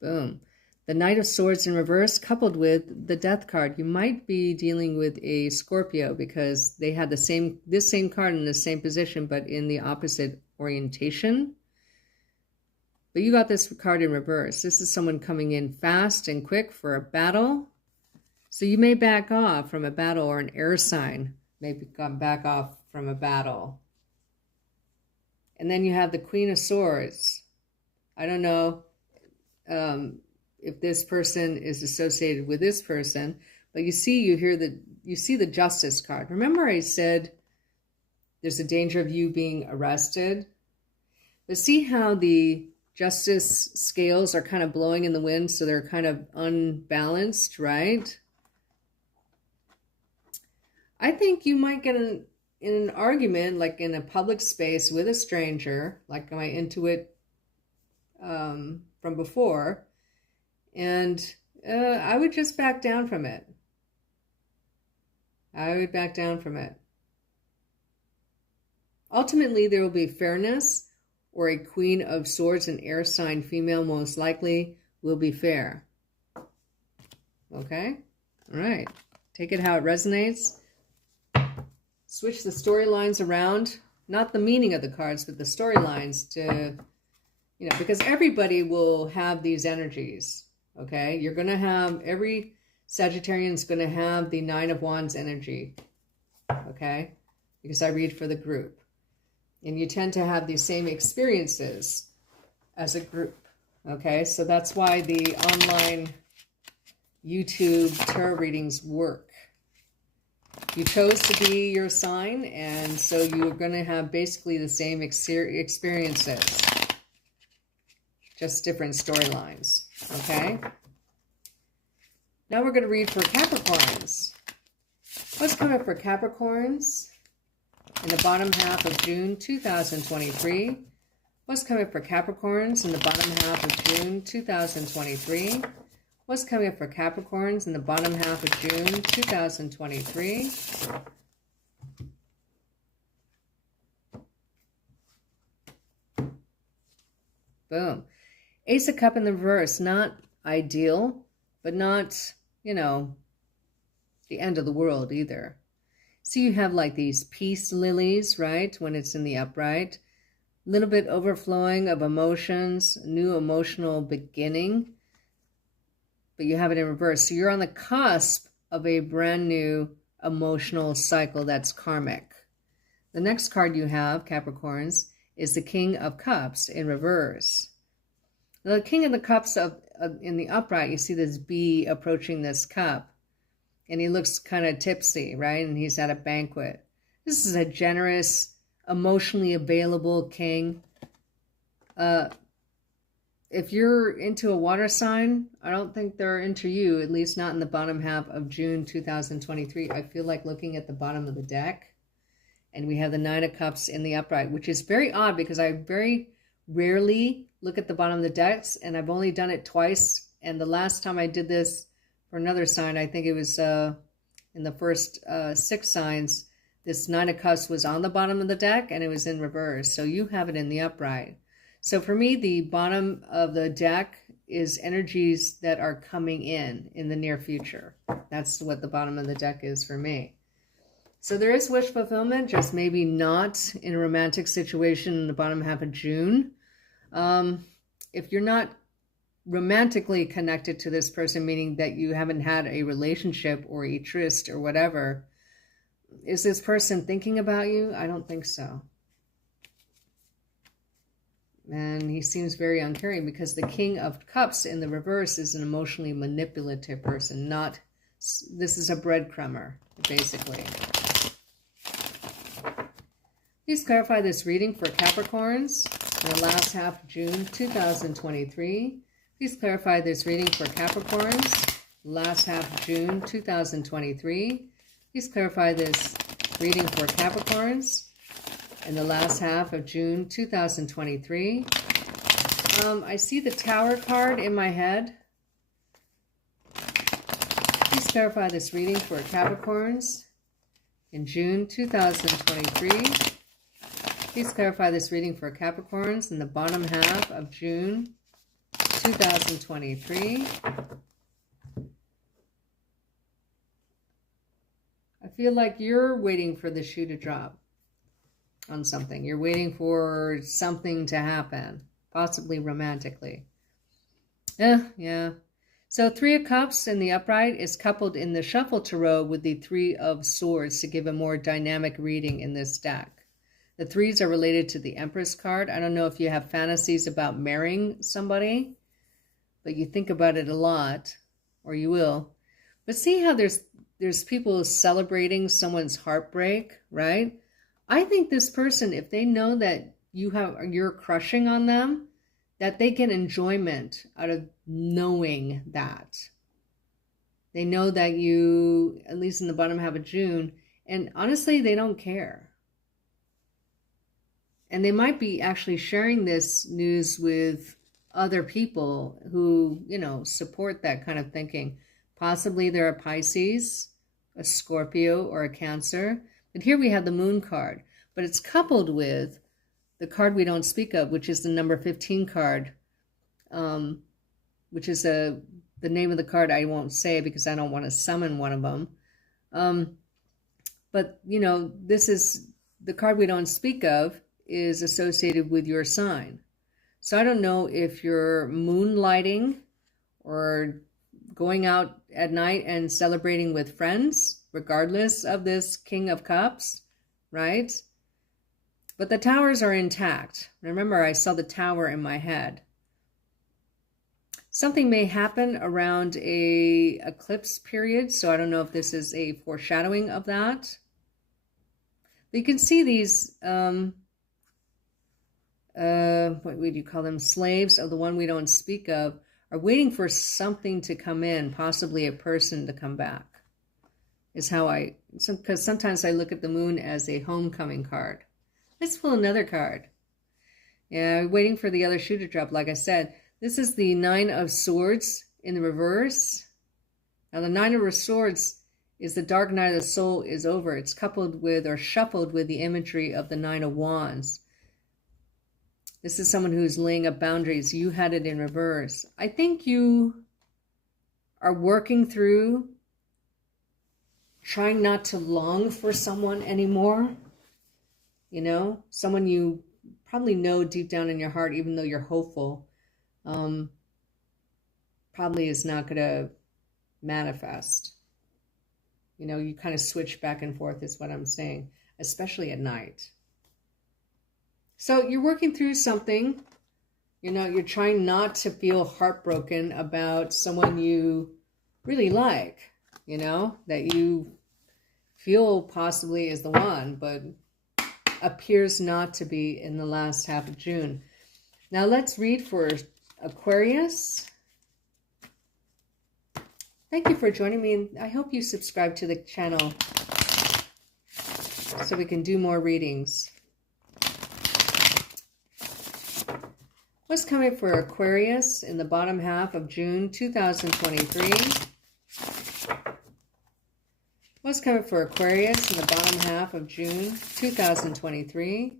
Boom. The Knight of Swords in reverse coupled with the Death card. You might be dealing with a Scorpio because they had this same card in the same position but in the opposite orientation. But you got this card in reverse. This is someone coming in fast and quick for a battle. So you may back off from a battle, or an air sign may back off from a battle. And then you have the Queen of Swords. I don't know if this person is associated with this person, but you see the Justice card. Remember I said there's a danger of you being arrested? But see how the Justice scales are kind of blowing in the wind, so they're kind of unbalanced, right? I think you might get in an argument, like in a public space with a stranger, like my Intuit from before, and I would just back down from it. I would back down from it. Ultimately, there will be fairness, or a Queen of Swords, an air sign female, most likely will be fair. Okay? All right. Take it how it resonates. Switch the storylines around. Not the meaning of the cards, but the storylines to, because everybody will have these energies. Okay? You're going to have, every Sagittarian's going to have the Nine of Wands energy. Okay? Because I read for the group. And you tend to have these same experiences as a group. Okay? So that's why the online YouTube tarot readings work. You chose to be your sign, and so you're going to have basically the same experiences, just different storylines, okay? Now we're going to read for Capricorns. What's coming for Capricorns in the bottom half of June 2023? What's coming for Capricorns in the bottom half of June 2023? What's coming for Capricorns in the bottom half of June 2023? Boom. Ace of Cups in the reverse. Not ideal, but not, you know, the end of the world either. So you have like these peace lilies, right? When it's in the upright. A little bit overflowing of emotions, new emotional beginning. But you have it in reverse. So you're on the cusp of a brand new emotional cycle that's karmic. The next card you have, Capricorns, is the King of Cups in reverse. The King of the Cups in the upright, you see this bee approaching this cup. And he looks kind of tipsy, right? And he's at a banquet. This is a generous, emotionally available king. If you're into a water sign, I don't think they're into you, at least not in the bottom half of June 2023. I feel like looking at the bottom of the deck, and we have the Nine of Cups in the upright, which is very odd because I very rarely look at the bottom of the decks, and I've only done it twice. And the last time I did this for another sign, I think it was in the first 6 signs, this Nine of Cups was on the bottom of the deck, and it was in reverse. So you have it in the upright. So for me, the bottom of the deck is energies that are coming in the near future. That's what the bottom of the deck is for me. So there is wish fulfillment, just maybe not in a romantic situation in the bottom half of June. If you're not romantically connected to this person, meaning that you haven't had a relationship or a tryst or whatever, is this person thinking about you? I don't think so. And he seems very uncaring because the King of Cups in the reverse is an emotionally manipulative person. This is a breadcrumber, basically. Please clarify this reading for Capricorns in the last half of June 2023. Please clarify this reading for Capricorns, last half of June 2023. Please clarify this reading for Capricorns in the last half of June 2023. I see the Tower card in my head. Please clarify this reading for Capricorns in June 2023. Please clarify this reading for Capricorns in the bottom half of June 2023. I feel like you're waiting for the shoe to drop on something. You're waiting for something to happen, possibly romantically. Yeah. So 3 of Cups in the upright is coupled in the Shuffle Tarot with the 3 of Swords to give a more dynamic reading in this deck. The 3s are related to the Empress card. I don't know if you have fantasies about marrying somebody, but you think about it a lot, or you will. But see how there's people celebrating someone's heartbreak, right? I think this person, if they know that you're crushing on them, that they get enjoyment out of knowing that. They know that you, at least in the bottom half of June, and honestly, they don't care. And they might be actually sharing this news with other people who, support that kind of thinking. Possibly they're a Pisces, a Scorpio, or a Cancer. But here we have the Moon card. But it's coupled with the card we don't speak of, which is the number 15 card, which is the name of the card I won't say because I don't want to summon one of them. But, this is the card we don't speak of is associated with your sign. So I don't know if you're moonlighting or going out at night and celebrating with friends, regardless of this King of Cups, right? But the towers are intact. Remember, I saw the tower in my head. Something may happen around a eclipse period, so I don't know if this is a foreshadowing of that. But you can see these, what would you call them? Slaves of the one we don't speak of are waiting for something to come in, possibly a person to come back. Is how because sometimes I look at the moon as a homecoming card. Let's pull another card. Yeah, waiting for the other shoe to drop, like I said. This is the Nine of Swords in the reverse. Now the Nine of Swords is the dark night of the soul is over. It's coupled with or shuffled with the imagery of the Nine of Wands. This is someone who's laying up boundaries. You had it in reverse. I think you are working through trying not to long for someone anymore. You know, someone you probably know deep down in your heart, even though you're hopeful, probably is not going to manifest. You know, you kind of switch back and forth is what I'm saying, especially at night. So you're working through something, you know, you're trying not to feel heartbroken about someone you really like, you know, that you feel possibly is the one, but appears not to be in the last half of June. Now let's read for Aquarius. Thank you for joining me, and I hope you subscribe to the channel so we can do more readings. What's coming for Aquarius in the bottom half of June 2023? What's coming for Aquarius in the bottom half of June 2023?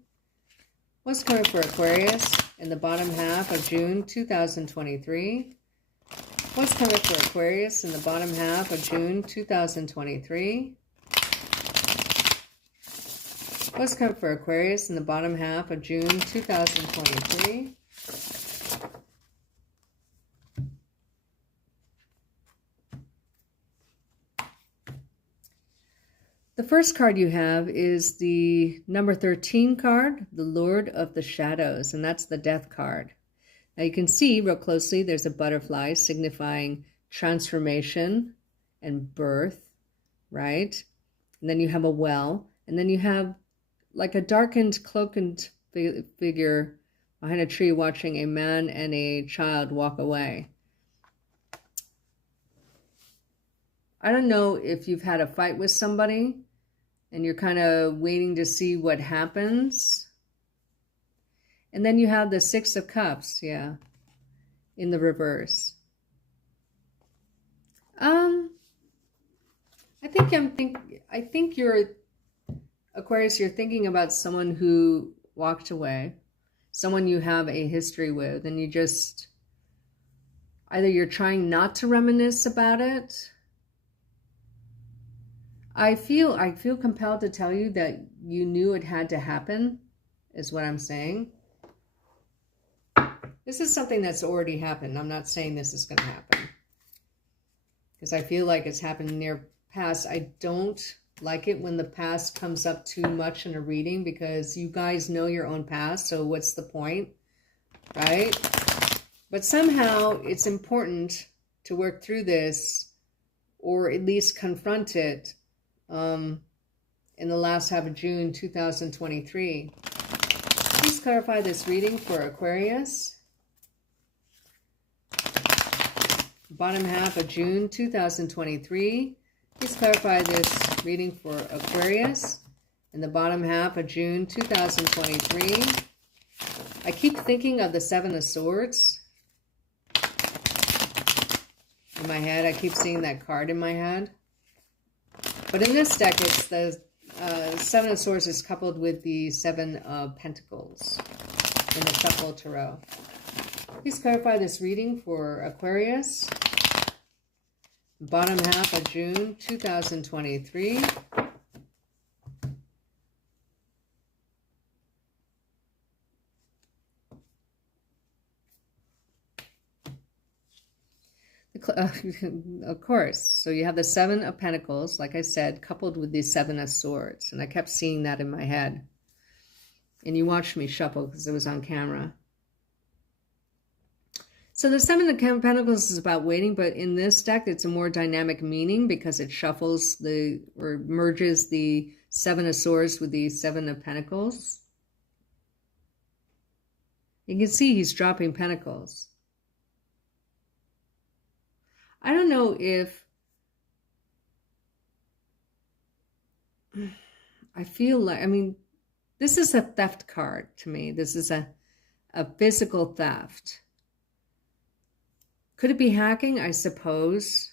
What's coming for Aquarius in the bottom half of June 2023? What's coming for Aquarius in the bottom half of June 2023? What's coming for Aquarius in the bottom half of June 2023? The first card you have is the number 13 card, the Lord of the Shadows, and that's the Death card. Now you can see real closely there's a butterfly signifying transformation and birth, right? And then you have a well, and then you have like a darkened, cloaked figure behind a tree watching a man and a child walk away. I don't know if you've had a fight with somebody and you're kind of waiting to see what happens. And then you have the Six of Cups, yeah, in the reverse. I think you're, Aquarius, you're thinking about someone who walked away, someone you have a history with, and you just, either you're trying not to reminisce about it. I feel compelled to tell you that you knew it had to happen, is what I'm saying. This is something that's already happened. I'm not saying this is going to happen, because I feel like it's happened near past. I don't like it when the past comes up too much in a reading, because you guys know your own past, so what's the point, right? But somehow it's important to work through this, or at least confront it in the last half of June 2023. Please clarify this reading for Aquarius. Bottom half of June 2023. Please clarify this reading for Aquarius in the bottom half of June 2023. I keep thinking of the Seven of Swords in my head. I keep seeing that card in my head. But in this deck, it's the Seven of Swords is coupled with the Seven of Pentacles in the Shuffle Tarot. Please clarify this reading for Aquarius. Bottom half of June 2023. Of course. So you have the Seven of Pentacles, like I said, coupled with the Seven of Swords. And I kept seeing that in my head. And you watched me shuffle because it was on camera. So the Seven of Pentacles is about waiting, but in this deck, it's a more dynamic meaning because it shuffles or merges the Seven of Swords with the Seven of Pentacles. You can see he's dropping pentacles. I don't know if I feel like, I mean, this is a theft card to me. This is a physical theft. Could it be hacking? I suppose.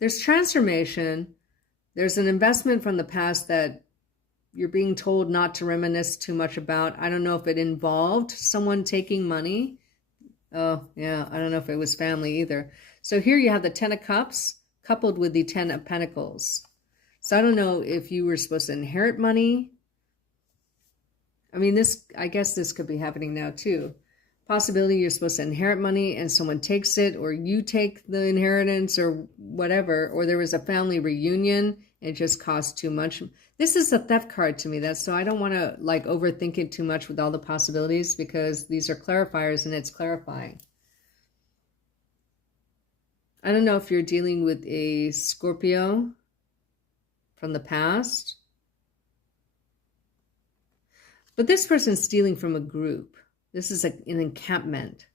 There's transformation. There's an investment from the past that you're being told not to reminisce too much about. I don't know if it involved someone taking money. Oh, yeah, I don't know if it was family either. So here you have the Ten of Cups coupled with the Ten of Pentacles. So I don't know if you were supposed to inherit money. I mean, I guess this could be happening now too. Possibility you're supposed to inherit money and someone takes it, or you take the inheritance or whatever, or there was a family reunion and it just cost too much. This is a theft card to me. So I don't want to like overthink it too much with all the possibilities because these are clarifiers and it's clarifying. I don't know if you're dealing with a Scorpio from the past. But this person's stealing from a group. This is an encampment,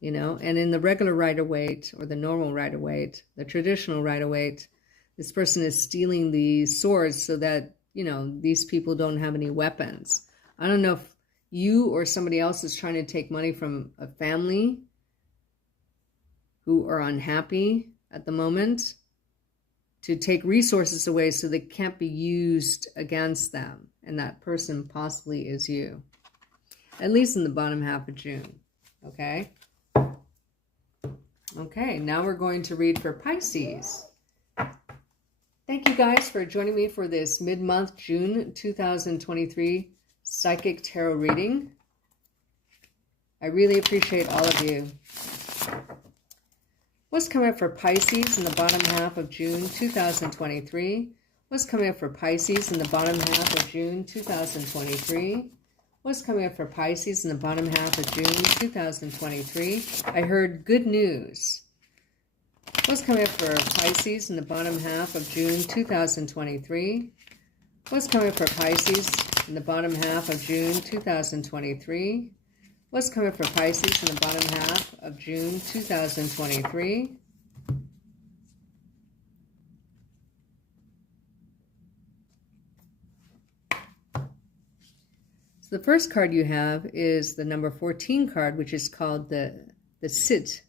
you know, and in the regular Rider-Waite or the normal Rider-Waite, the traditional Rider-Waite, this person is stealing the swords so that, you know, these people don't have any weapons. I don't know if you or somebody else is trying to take money from a family who are unhappy at the moment to take resources away so they can't be used against them. And that person possibly is you. At least in the bottom half of June. Okay? Okay, now we're going to read for Pisces. Thank you guys for joining me for this mid-month June 2023 Psychic Tarot reading. I really appreciate all of you. What's coming up for Pisces in the bottom half of June 2023? What's coming up for Pisces in the bottom half of June 2023? What's coming up for Pisces in the bottom half of June 2023? I heard good news. What's coming up for Pisces in the bottom half of June 2023? What's coming up for Pisces in the bottom half of June 2023? What's coming up for Pisces in the bottom half of June 2023? The first card you have is the number 14 card, which is called the Sit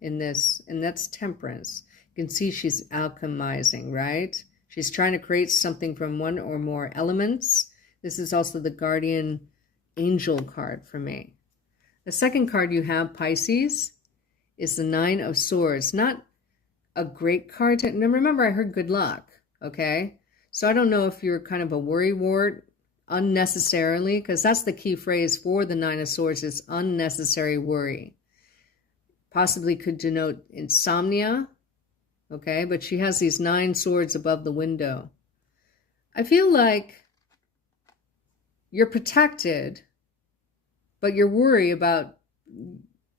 in this, and that's Temperance. You can see she's alchemizing, right? She's trying to create something from one or more elements. This is also the Guardian Angel card for me. The second card you have, Pisces, is the Nine of Swords. Not a great card. Now remember, I heard good luck, okay? So I don't know if you're kind of a worrywart unnecessarily, because that's the key phrase for the Nine of Swords is unnecessary worry. Possibly could denote insomnia, okay? But she has these 9 swords above the window. I feel like you're protected, but you're worried about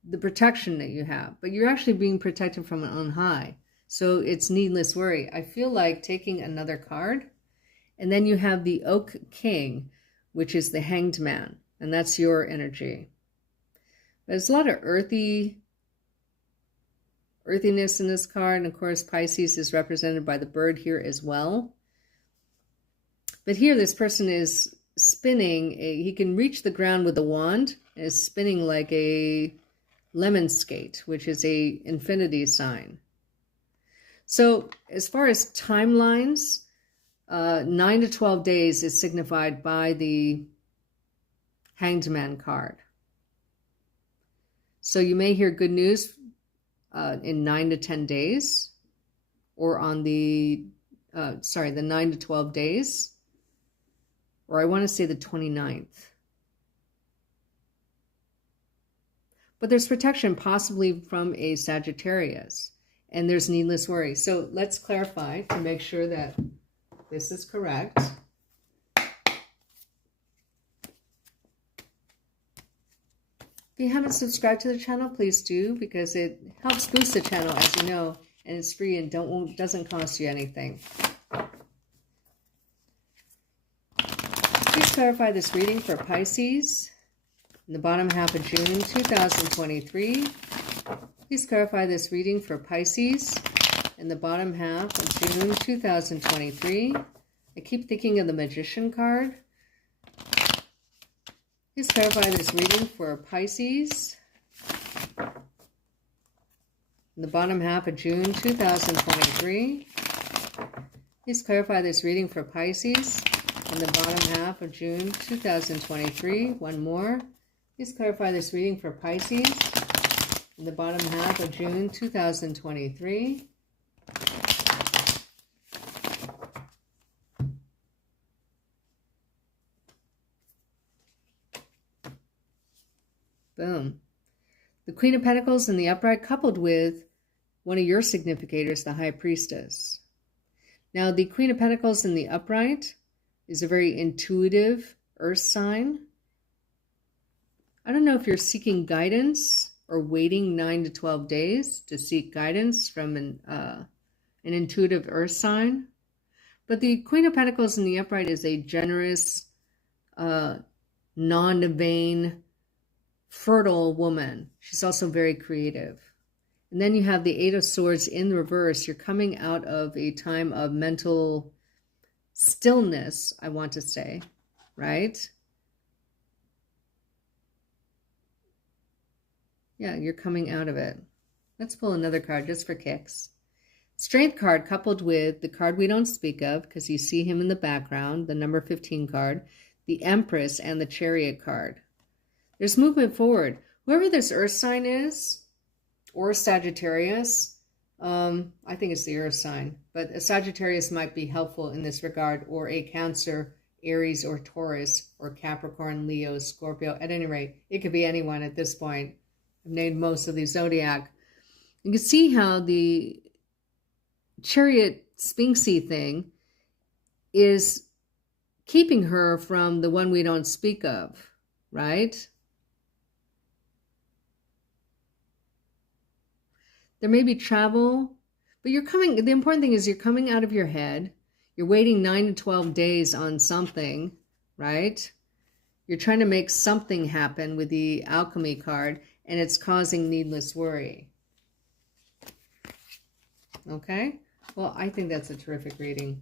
the protection that you have. But you're actually being protected from on high. So it's needless worry. I feel like taking another card. And then you have the Oak King, which is the Hanged Man. And that's your energy. There's a lot of earthiness in this card. And of course, Pisces is represented by the bird here as well. But here, this person is spinning. He can reach the ground with a wand. And is spinning like a lemon skate, which is a infinity sign. So as far as timelines, 9 to 12 days is signified by the Hanged Man card. So you may hear good news in 9 to 10 days, or on the 9 to 12 days, or I want to say the 29th. But there's protection possibly from a Sagittarius, and there's needless worry. So let's clarify to make sure that this is correct. If you haven't subscribed to the channel, please do, because it helps boost the channel, as you know, and it's free and doesn't cost you anything. Please clarify this reading for Pisces in the bottom half of June 2023. Please clarify this reading for Pisces in the bottom half of June 2023. I keep thinking of the Magician card. Please clarify this reading for Pisces in the bottom half of June 2023. Please clarify this reading for Pisces in the bottom half of June 2023. One more. Please clarify this reading for Pisces in the bottom half of June 2023. Boom. The Queen of Pentacles in the upright, coupled with one of your significators, the High Priestess. Now, the Queen of Pentacles in the upright is a very intuitive earth sign. I don't know if you're seeking guidance or waiting 9 to 12 days to seek guidance from an intuitive earth sign. But the Queen of Pentacles in the upright is a generous, non-vain, fertile woman. She's also very creative. And then you have the Eight of Swords in reverse. You're coming out of a time of mental stillness, I want to say, right? Yeah, you're coming out of it. Let's pull another card just for kicks. Strength card coupled with the card we don't speak of, because you see him in the background, the number 15 card, the Empress, and the Chariot card. There's movement forward. Whoever this earth sign is, or Sagittarius, I think it's the earth sign, but a Sagittarius might be helpful in this regard, or a Cancer, Aries, or Taurus, or Capricorn, Leo, Scorpio. At any rate, it could be anyone at this point. I've named most of the zodiac. You can see how the Chariot Sphinxy thing is keeping her from the one we don't speak of, right? There may be travel, but you're coming, the important thing is you're coming out of your head. You're waiting 9 to 12 days on something, right? You're trying to make something happen with the Alchemy card, and it's causing needless worry. Okay? Well, I think that's a terrific reading.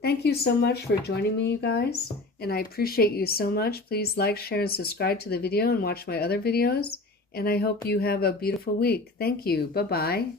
Thank you so much for joining me, you guys, and I appreciate you so much. Please like, share, and subscribe to the video and watch my other videos. And I hope you have a beautiful week. Thank you. Bye-bye.